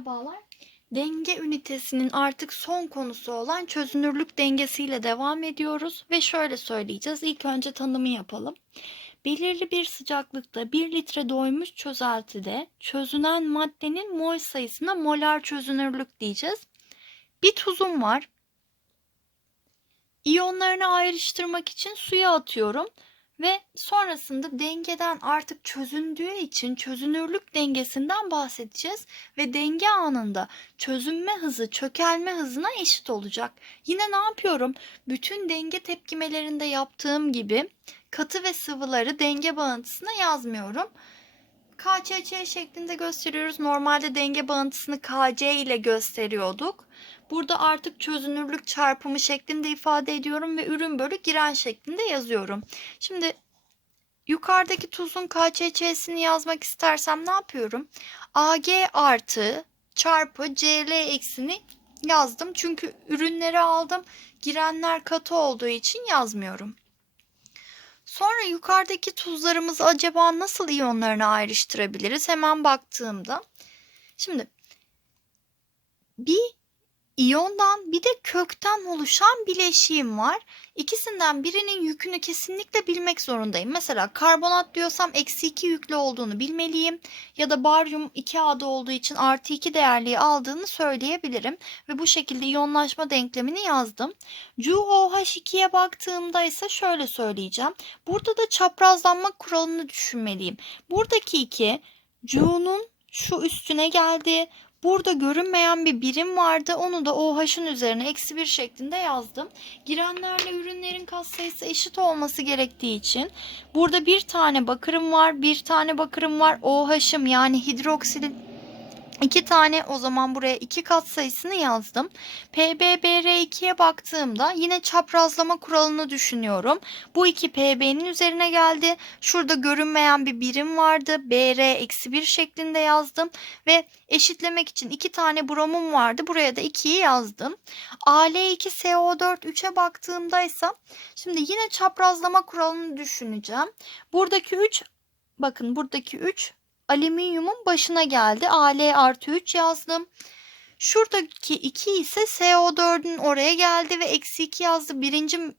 Merhabalar. Denge ünitesinin artık son konusu olan çözünürlük dengesiyle devam ediyoruz ve şöyle söyleyeceğiz. İlk önce tanımı yapalım. Belirli bir sıcaklıkta 1 litre doymuş çözeltide çözünen maddenin mol sayısına molar çözünürlük diyeceğiz. Bir tuzum var. İyonlarını ayrıştırmak için suya atıyorum ve sonrasında dengeden artık çözündüğü için çözünürlük dengesinden bahsedeceğiz ve denge anında çözünme hızı çökelme hızına eşit olacak. Yine ne yapıyorum? Bütün denge tepkimelerinde yaptığım gibi katı ve sıvıları denge bağıntısına yazmıyorum. KCC şeklinde gösteriyoruz. Normalde denge bağıntısını KC ile gösteriyorduk. Burada artık çözünürlük çarpımı şeklinde ifade ediyorum ve ürün bölü giren şeklinde yazıyorum. Şimdi yukarıdaki tuzun KCC'sini yazmak istersem ne yapıyorum? AG artı çarpı CL eksini yazdım. Çünkü ürünleri aldım. Girenler katı olduğu için yazmıyorum. Sonra yukarıdaki tuzlarımızı acaba nasıl iyonlarına ayrıştırabiliriz? Hemen baktığımda. Şimdi bir İyondan bir de kökten oluşan bileşiğim var. İkisinden birinin yükünü kesinlikle bilmek zorundayım. Mesela karbonat diyorsam eksi 2 yüklü olduğunu bilmeliyim. Ya da baryum 2A'da olduğu için artı 2 değerliği aldığını söyleyebilirim. Ve bu şekilde iyonlaşma denklemini yazdım. CuOH2'ye baktığımda ise şöyle söyleyeceğim. Burada da çaprazlanma kuralını düşünmeliyim. Buradaki 2 Cu'nun şu üstüne geldi. Burada görünmeyen bir birim vardı. Onu da OH'ın üzerine eksi bir şeklinde yazdım. Girenlerle ürünlerin kas sayısı eşit olması gerektiği için burada bir tane bakırım var, bir tane bakırım var. OH'ım yani hidroksil 2 tane o zaman buraya 2 kat sayısını yazdım. PBBR2'ye baktığımda yine çaprazlama kuralını düşünüyorum. Bu iki PB'nin üzerine geldi. Şurada görünmeyen bir birim vardı. BR-1 şeklinde yazdım. Ve eşitlemek için 2 tane bromum vardı. Buraya da 2'yi yazdım. AL2SO4 3'e baktığımda ise şimdi yine çaprazlama kuralını düşüneceğim. Buradaki 3 bakın buradaki 3 alüminyumun başına geldi. Al artı 3 yazdım. Şuradaki 2 ise CO4'ün oraya geldi ve eksi 2 yazdı. Birinci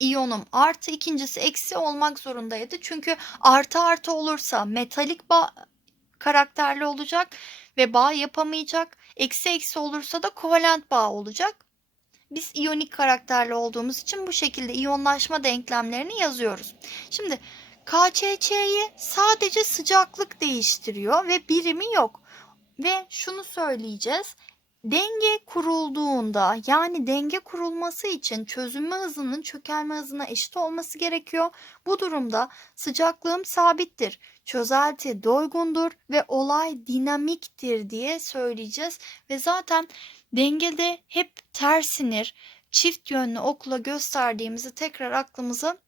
iyonum artı ikincisi eksi olmak zorundaydı. Çünkü artı artı olursa metalik bağ karakterli olacak ve bağ yapamayacak. Eksi eksi olursa da kovalent bağ olacak. Biz iyonik karakterli olduğumuz için bu şekilde iyonlaşma denklemlerini yazıyoruz. Şimdi KCC'yi sadece sıcaklık değiştiriyor ve birimi yok. Ve şunu söyleyeceğiz. Denge kurulduğunda yani denge kurulması için çözünme hızının çökelme hızına eşit olması gerekiyor. Bu durumda sıcaklığım sabittir, çözelti doygundur ve olay dinamiktir diye söyleyeceğiz. Ve zaten dengede hep tersinir, çift yönlü okla gösterdiğimizi tekrar aklımıza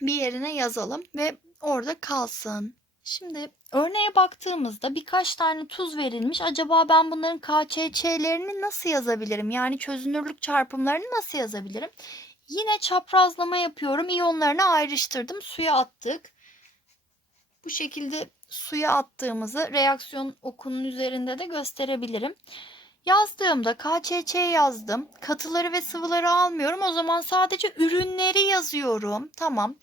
bir yerine yazalım ve orada kalsın. Şimdi örneğe baktığımızda birkaç tane tuz verilmiş. Acaba ben bunların KÇÇ'lerini nasıl yazabilirim? Yani çözünürlük çarpımlarını nasıl yazabilirim? Yine çaprazlama yapıyorum. İyonlarını ayrıştırdım. Suya attık. Bu şekilde suya attığımızı reaksiyon okunun üzerinde de gösterebilirim. Yazdığımda KÇÇ yazdım. Katıları ve sıvıları almıyorum. O zaman sadece ürünleri yazıyorum. Tamam.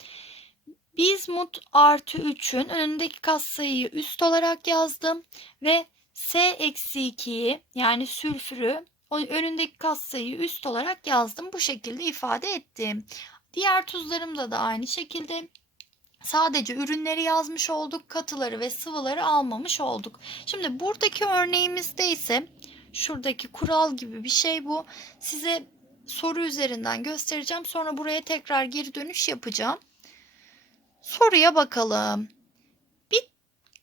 Bizmut artı 3'ün önündeki katsayıyı üst olarak yazdım. Ve S-2'yi yani sülfürü önündeki katsayıyı üst olarak yazdım. Bu şekilde ifade ettim. Diğer tuzlarımda da aynı şekilde sadece ürünleri yazmış olduk. Katıları ve sıvıları almamış olduk. Şimdi buradaki örneğimizde ise şuradaki kural gibi bir şey bu. Size soru üzerinden göstereceğim. Sonra buraya tekrar geri dönüş yapacağım. Soruya bakalım. Bir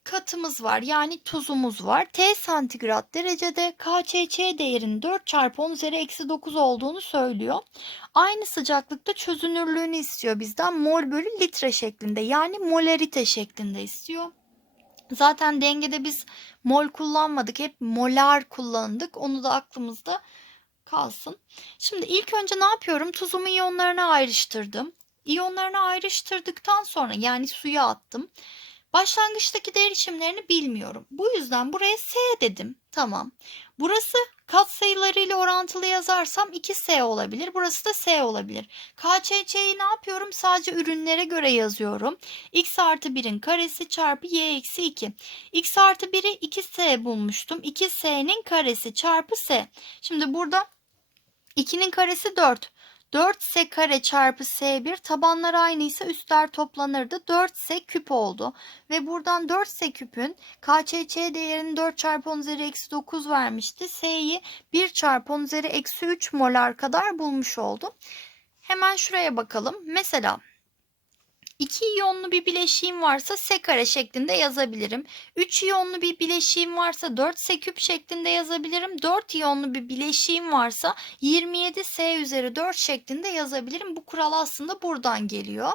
katımız var yani tuzumuz var. T santigrat derecede KÇÇ değerinin 4 çarpı 10 üzeri eksi 9 olduğunu söylüyor. Aynı sıcaklıkta çözünürlüğünü istiyor bizden mol bölü litre şeklinde yani molarite şeklinde istiyor. Zaten dengede biz mol kullanmadık. Hep molar kullandık. Onu da aklımızda kalsın. Şimdi ilk önce ne yapıyorum? Tuzumu iyonlarına ayrıştırdım. İyonlarını ayrıştırdıktan sonra yani suya attım. Başlangıçtaki derişimlerini bilmiyorum. Bu yüzden buraya S dedim. Tamam. Burası katsayılarıyla orantılı yazarsam 2S olabilir. Burası da S olabilir. KÇÇ'yi ne yapıyorum? Sadece ürünlere göre yazıyorum. X artı 1'in karesi çarpı Y eksi 2. X artı 1'i 2S bulmuştum. 2S'nin karesi çarpı S. Şimdi burada 2'nin karesi 4. 4S kare çarpı S1 tabanlar aynıysa üstler toplanırdı. 4S küp oldu. Ve buradan 4S küpün KÇÇ değerini 4 çarpı 10 üzeri eksi 9 vermişti. S'yi 1 çarpı 10 üzeri eksi 3 molar kadar bulmuş oldum. Hemen şuraya bakalım. Mesela İki iyonlu bir bileşiğim varsa S kare şeklinde yazabilirim. 3 iyonlu bir bileşiğim varsa 4 S küp şeklinde yazabilirim. 4 iyonlu bir bileşiğim varsa 27 S üzeri 4 şeklinde yazabilirim. Bu kural aslında buradan geliyor.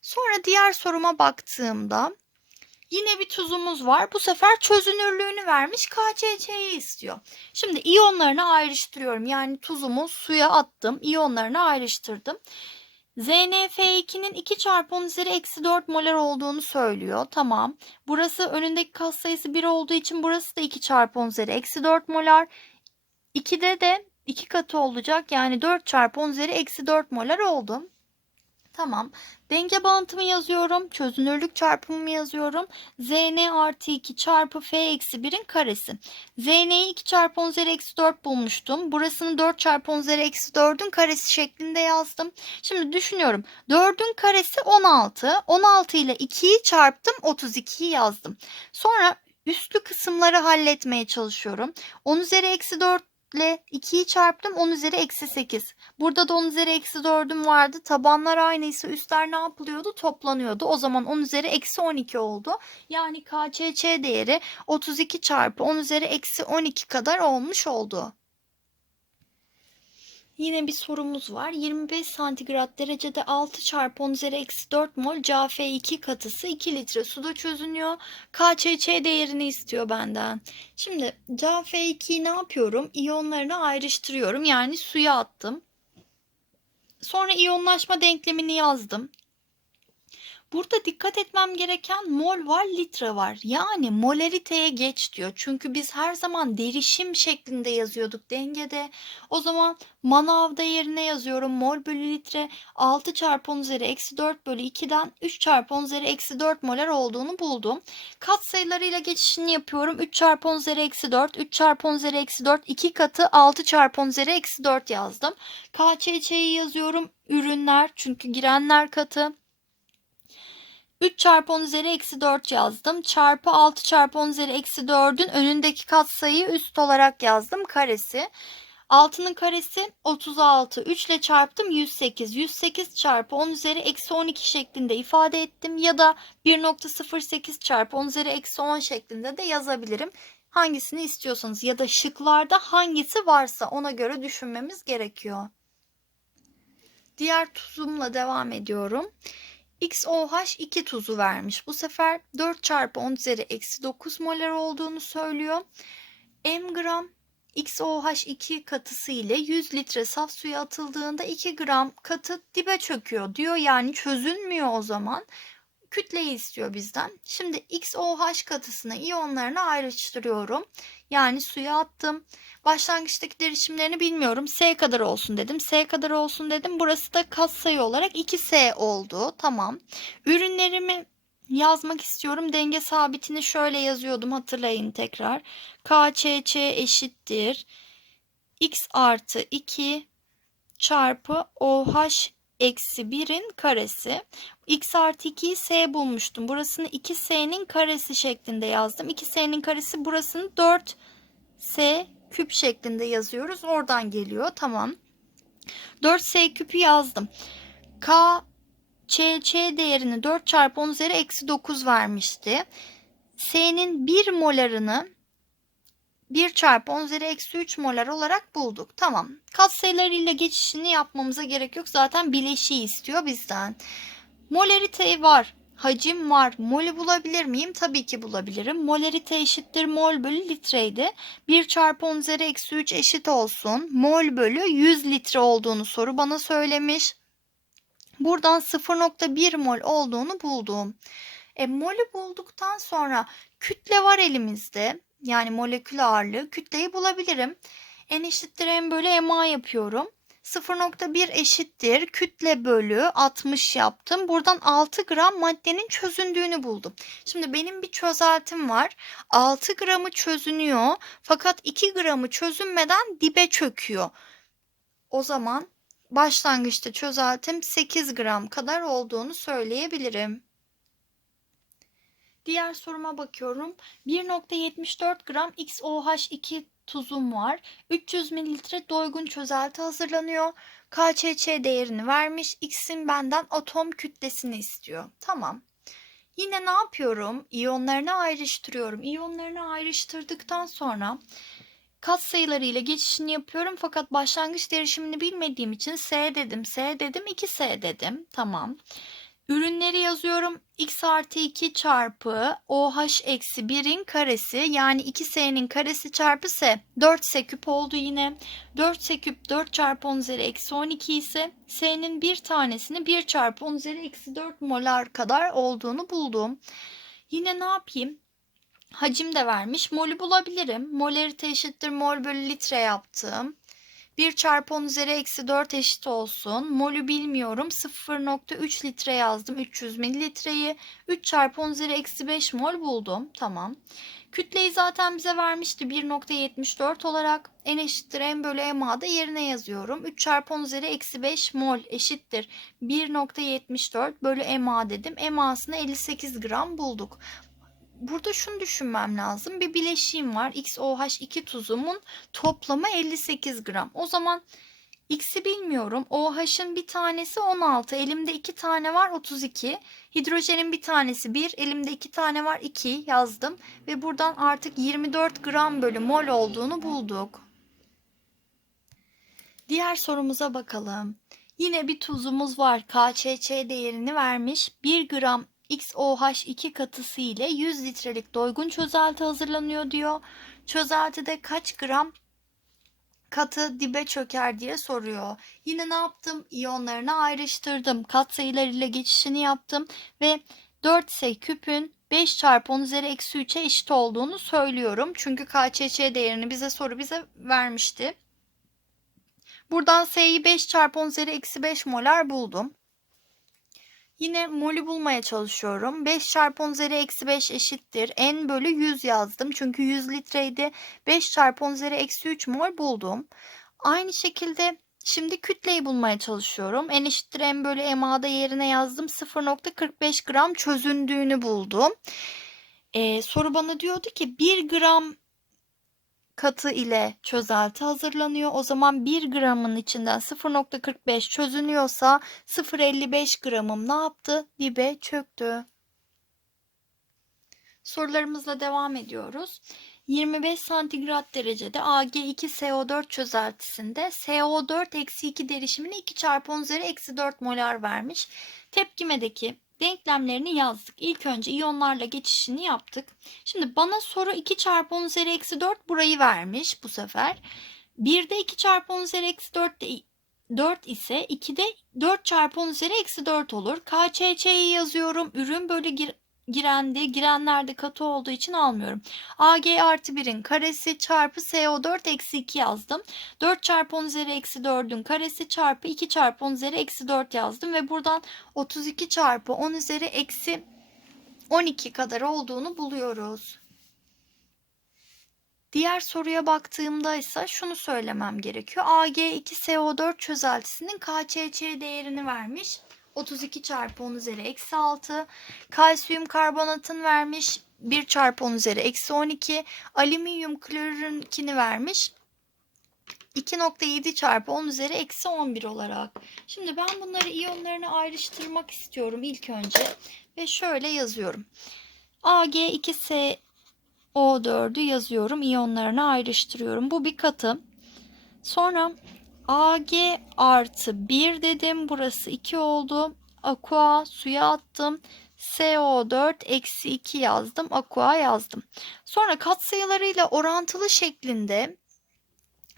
Sonra diğer soruma baktığımda yine bir tuzumuz var. Bu sefer çözünürlüğünü vermiş KCC'yi istiyor. Şimdi iyonlarını ayrıştırıyorum. Yani tuzumu suya attım. iyonlarını ayrıştırdım. ZNF2'nin 2 çarpı 10 üzeri eksi 4 molar olduğunu söylüyor. Tamam. Burası önündeki katsayısı 1 olduğu için burası da 2 çarpı 10 üzeri eksi 4 molar. 2'de de 2 katı olacak. Yani 4 çarpı 10 üzeri eksi 4 molar oldu. Tamam. Denge bağıntımı yazıyorum. Çözünürlük çarpımımı yazıyorum. Zn artı 2 çarpı f eksi 1'in karesi. Zn'yi 2 çarpı 10 üzeri eksi 4 bulmuştum. Burasını 4 çarpı 10 üzeri eksi 4'ün karesi şeklinde yazdım. Şimdi düşünüyorum. 4'ün karesi 16. 16 ile 2'yi çarptım. 32'yi yazdım. Sonra üstlü kısımları halletmeye çalışıyorum. 10 üzeri eksi 4 ile 2'yi çarptım 10 üzeri eksi 8. Burada da 10 üzeri eksi 4'üm vardı. Tabanlar aynıysa üstler ne yapılıyordu? Toplanıyordu. O zaman 10 üzeri eksi 12 oldu. Yani KÇÇ değeri 32 çarpı 10 üzeri eksi 12 kadar olmuş oldu. Yine bir sorumuz var. 25 santigrat derecede 6 çarpı 10 üzeri eksi 4 mol CaF2 katısı 2 litre suda çözünüyor. KÇÇ değerini istiyor benden. Şimdi CaF2'yi ne yapıyorum? İyonlarını ayrıştırıyorum. Yani suya attım. Sonra iyonlaşma denklemini yazdım. Burada dikkat etmem gereken mol var, litre var. Yani molariteye geç diyor. Çünkü biz her zaman derişim şeklinde yazıyorduk dengede. O zaman manavda yerine yazıyorum. Mol bölü litre 6 çarpı 10 üzeri eksi 4 bölü 2'den 3 çarpı 10 üzeri eksi 4 molar olduğunu buldum. Kat sayılarıyla geçişini yapıyorum. 3 çarpı 10 üzeri eksi 4, 3 çarpı 10 üzeri eksi 4, 2 katı 6 çarpı 10 üzeri eksi 4 yazdım. KÇÇ'yi yazıyorum. Ürünler çünkü girenler katı. 3 çarpı 10 üzeri eksi 4 yazdım. Çarpı 6 çarpı 10 üzeri eksi 4'ün önündeki katsayıyı üst olarak yazdım. Karesi. 6'nın karesi 36. 3 ile çarptım 108. 108 çarpı 10 üzeri eksi 12 şeklinde ifade ettim. Ya da 1.08 çarpı 10 üzeri eksi 10 şeklinde de yazabilirim. Hangisini istiyorsanız ya da şıklarda hangisi varsa ona göre düşünmemiz gerekiyor. Diğer tuzumla devam ediyorum. XOH2 tuzu vermiş. Bu sefer 4 çarpı 10 üzeri eksi 9 molar olduğunu söylüyor. M gram XOH2 katısı ile 100 litre saf suya atıldığında 2 gram katı dibe çöküyor diyor. Yani çözünmüyor o zaman. Kütleyi istiyor bizden. Şimdi XOH katısını iyonlarına ayrıştırıyorum. Yani suya attım. Başlangıçtaki derişimlerini bilmiyorum. S kadar olsun dedim. S kadar olsun dedim. Burası da katsayı olarak 2S oldu. Tamam. Ürünlerimi yazmak istiyorum. Denge sabitini şöyle yazıyordum. Hatırlayın tekrar. KÇÇ eşittir. X artı 2 çarpı OH eksi 1'in karesi. X artı 2'yi S bulmuştum. Burasını 2S'nin karesi şeklinde yazdım. 2S'nin karesi burasını 4S küp şeklinde yazıyoruz. Oradan geliyor. Tamam. 4S küpü yazdım. K CC değerini 4 çarpı 10 üzeri eksi 9 vermişti. S'nin 1 molarını 1 çarpı 10 üzeri eksi 3 molar olarak bulduk. Tamam. Katsayılarıyla geçişini yapmamıza gerek yok. Zaten bileşiği istiyor bizden. Molarite var. Hacim var. Molü bulabilir miyim? Tabii ki bulabilirim. Molarite eşittir mol bölü litreydi. 1 çarpı 10 üzeri eksi 3 eşit olsun. Mol bölü 100 litre olduğunu soru bana söylemiş. Buradan 0.1 mol olduğunu buldum. E, molü bulduktan sonra kütle var elimizde. Yani molekül ağırlığı. Kütleyi bulabilirim. N eşittir M bölü MA yapıyorum. 0.1 eşittir kütle bölü 60 yaptım. Buradan 6 gram maddenin çözündüğünü buldum. Şimdi benim bir çözeltim var. 6 gramı çözünüyor fakat 2 gramı çözünmeden dibe çöküyor. O zaman başlangıçta çözeltim 8 gram kadar olduğunu söyleyebilirim. Diğer soruma bakıyorum. 1.74 gram XOH2 tuzum var. 300 mililitre doygun çözelti hazırlanıyor. KÇÇ değerini vermiş. X'in benden atom kütlesini istiyor. Tamam. Yine ne yapıyorum? İyonlarını ayrıştırıyorum. İyonlarını ayrıştırdıktan sonra kat sayıları ile geçişini yapıyorum. Fakat başlangıç derişimini bilmediğim için S dedim, S dedim, 2S dedim. Tamam. Ürünleri yazıyorum. X artı 2 çarpı OH eksi 1'in karesi yani 2S'nin karesi çarpı S. 4S küp oldu yine. 4S küp 4 çarpı 10 üzeri eksi 12 ise S'nin bir tanesini 1 çarpı 10 üzeri eksi 4 molar kadar olduğunu buldum. Yine ne yapayım? Hacim de vermiş. Molü bulabilirim. Molarite eşittir mol bölü litre yaptım. 1 çarpı 10 üzeri eksi 4 eşit olsun. Molü bilmiyorum. 0.3 litre yazdım. 300 mililitreyi 3 çarpı 10 üzeri eksi 5 mol buldum. Tamam. Kütleyi zaten bize vermişti 1.74 olarak. N eşittir M bölü MA'da yerine yazıyorum. 3 çarpı 10 üzeri eksi 5 mol eşittir 1.74 bölü MA dedim. MA'sını 58 gram bulduk burada şunu düşünmem lazım. Bir bileşiğim var. XOH2 tuzumun toplamı 58 gram. O zaman X'i bilmiyorum. OH'ın bir tanesi 16. Elimde iki tane var 32. Hidrojenin bir tanesi 1. Elimde iki tane var 2 yazdım. Ve buradan artık 24 gram bölü mol olduğunu bulduk. Diğer sorumuza bakalım. Yine bir tuzumuz var. KÇÇ değerini vermiş. 1 gram XOH2 katısı ile 100 litrelik doygun çözelti hazırlanıyor diyor. Çözeltide kaç gram katı dibe çöker diye soruyor. Yine ne yaptım? İyonlarını ayrıştırdım. Katsayılar ile geçişini yaptım ve 4S küpün 5 çarpı 10 üzeri eksi 3'e eşit olduğunu söylüyorum. Çünkü KÇÇ değerini bize soru bize vermişti. Buradan S'yi 5 çarpı 10 üzeri eksi 5 molar buldum. Yine molü bulmaya çalışıyorum. 5 çarpı 10 üzeri eksi 5 eşittir. N bölü 100 yazdım. Çünkü 100 litreydi. 5 çarpı 10 üzeri eksi 3 mol buldum. Aynı şekilde şimdi kütleyi bulmaya çalışıyorum. N eşittir M bölü MA'da yerine yazdım. 0.45 gram çözündüğünü buldum. Ee, soru bana diyordu ki 1 gram katı ile çözelti hazırlanıyor. O zaman 1 gramın içinden 0.45 çözünüyorsa 0.55 gramım ne yaptı? Dibe çöktü. Sorularımızla devam ediyoruz. 25 santigrat derecede Ag2SO4 çözeltisinde SO4-2 derişimini 2 çarpı 10 üzeri eksi 4 molar vermiş. Tepkimedeki denklemlerini yazdık. İlk önce iyonlarla geçişini yaptık. Şimdi bana soru 2 çarpı 10 üzeri eksi 4 burayı vermiş bu sefer. 1'de 2 çarpı 10 üzeri eksi 4 de 4 ise 2'de 4 çarpı 10 üzeri eksi 4 olur. KÇÇ'yi yazıyorum. Ürün bölü gir girendi. Girenlerde katı olduğu için almıyorum. AG artı 1'in karesi çarpı SO4 eksi 2 yazdım. 4 çarpı 10 üzeri eksi 4'ün karesi çarpı 2 çarpı 10 üzeri eksi 4 yazdım. Ve buradan 32 çarpı 10 üzeri eksi 12 kadar olduğunu buluyoruz. Diğer soruya baktığımda ise şunu söylemem gerekiyor. Ag2SO4 çözeltisinin KÇÇ değerini vermiş. 32 çarpı 10 üzeri eksi 6. Kalsiyum karbonatın vermiş 1 çarpı 10 üzeri eksi 12. Alüminyum klorürünkini vermiş 2.7 çarpı 10 üzeri eksi 11 olarak. Şimdi ben bunları iyonlarını ayrıştırmak istiyorum ilk önce. Ve şöyle yazıyorum. Ag2SO4'ü yazıyorum. İyonlarını ayrıştırıyorum. Bu bir katı. Sonra Ag artı 1 dedim. Burası 2 oldu. Aqua suya attım. CO4 eksi 2 yazdım. Aqua yazdım. Sonra katsayılarıyla orantılı şeklinde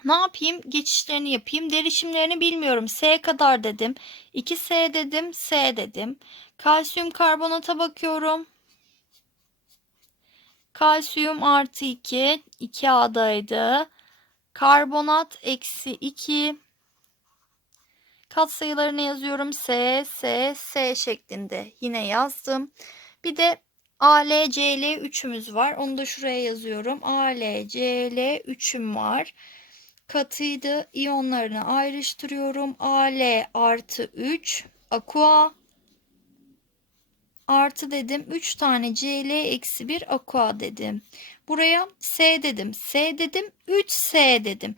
ne yapayım? Geçişlerini yapayım. Derişimlerini bilmiyorum. S kadar dedim. 2S dedim. S dedim. Kalsiyum karbonata bakıyorum. Kalsiyum artı 2. 2A'daydı. Karbonat eksi 2. Katsayılarını yazıyorum. S, S, S şeklinde yine yazdım. Bir de AL, CL 3'ümüz var. Onu da şuraya yazıyorum. AL, CL 3'üm var. Katıydı. İyonlarını ayrıştırıyorum. AL artı 3. Aqua artı dedim. 3 tane Cl eksi 1 aqua dedim. Buraya S dedim. S dedim. 3S dedim.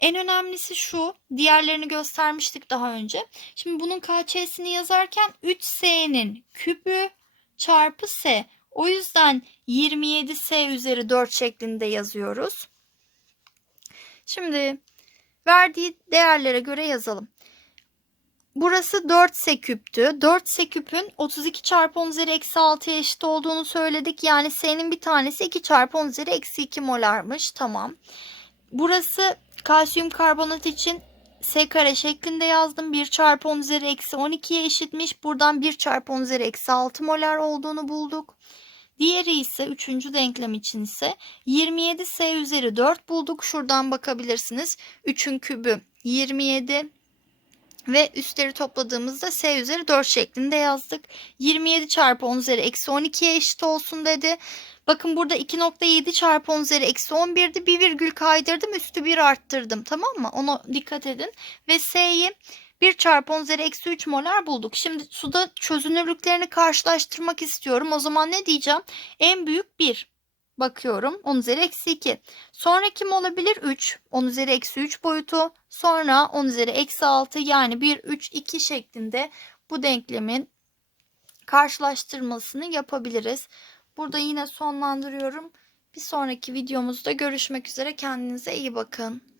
En önemlisi şu. Diğerlerini göstermiştik daha önce. Şimdi bunun KÇ'sini yazarken 3S'nin küpü çarpı S. O yüzden 27S üzeri 4 şeklinde yazıyoruz. Şimdi verdiği değerlere göre yazalım. Burası 4 seküptü. 4 seküpün 32 çarpı 10 üzeri eksi 6'ya eşit olduğunu söyledik. Yani S'nin bir tanesi 2 çarpı 10 üzeri eksi 2 molarmış. Tamam. Burası kalsiyum karbonat için S kare şeklinde yazdım. 1 çarpı 10 üzeri eksi 12'ye eşitmiş. Buradan 1 çarpı 10 üzeri eksi 6 molar olduğunu bulduk. Diğeri ise 3. denklem için ise 27 S üzeri 4 bulduk. Şuradan bakabilirsiniz. 3'ün kübü 27 ve üstleri topladığımızda S üzeri 4 şeklinde yazdık. 27 çarpı 10 üzeri eksi 12'ye eşit olsun dedi. Bakın burada 2.7 çarpı 10 üzeri eksi 11'di. Bir virgül kaydırdım üstü 1 arttırdım tamam mı? Ona dikkat edin. Ve S'yi 1 çarpı 10 üzeri eksi 3 molar bulduk. Şimdi suda çözünürlüklerini karşılaştırmak istiyorum. O zaman ne diyeceğim? En büyük 1. Bakıyorum 10 üzeri eksi 2. Sonra kim olabilir? 3. 10 üzeri eksi 3 boyutu. Sonra 10 üzeri eksi 6 yani 1, 3, 2 şeklinde bu denklemin karşılaştırmasını yapabiliriz. Burada yine sonlandırıyorum. Bir sonraki videomuzda görüşmek üzere. Kendinize iyi bakın.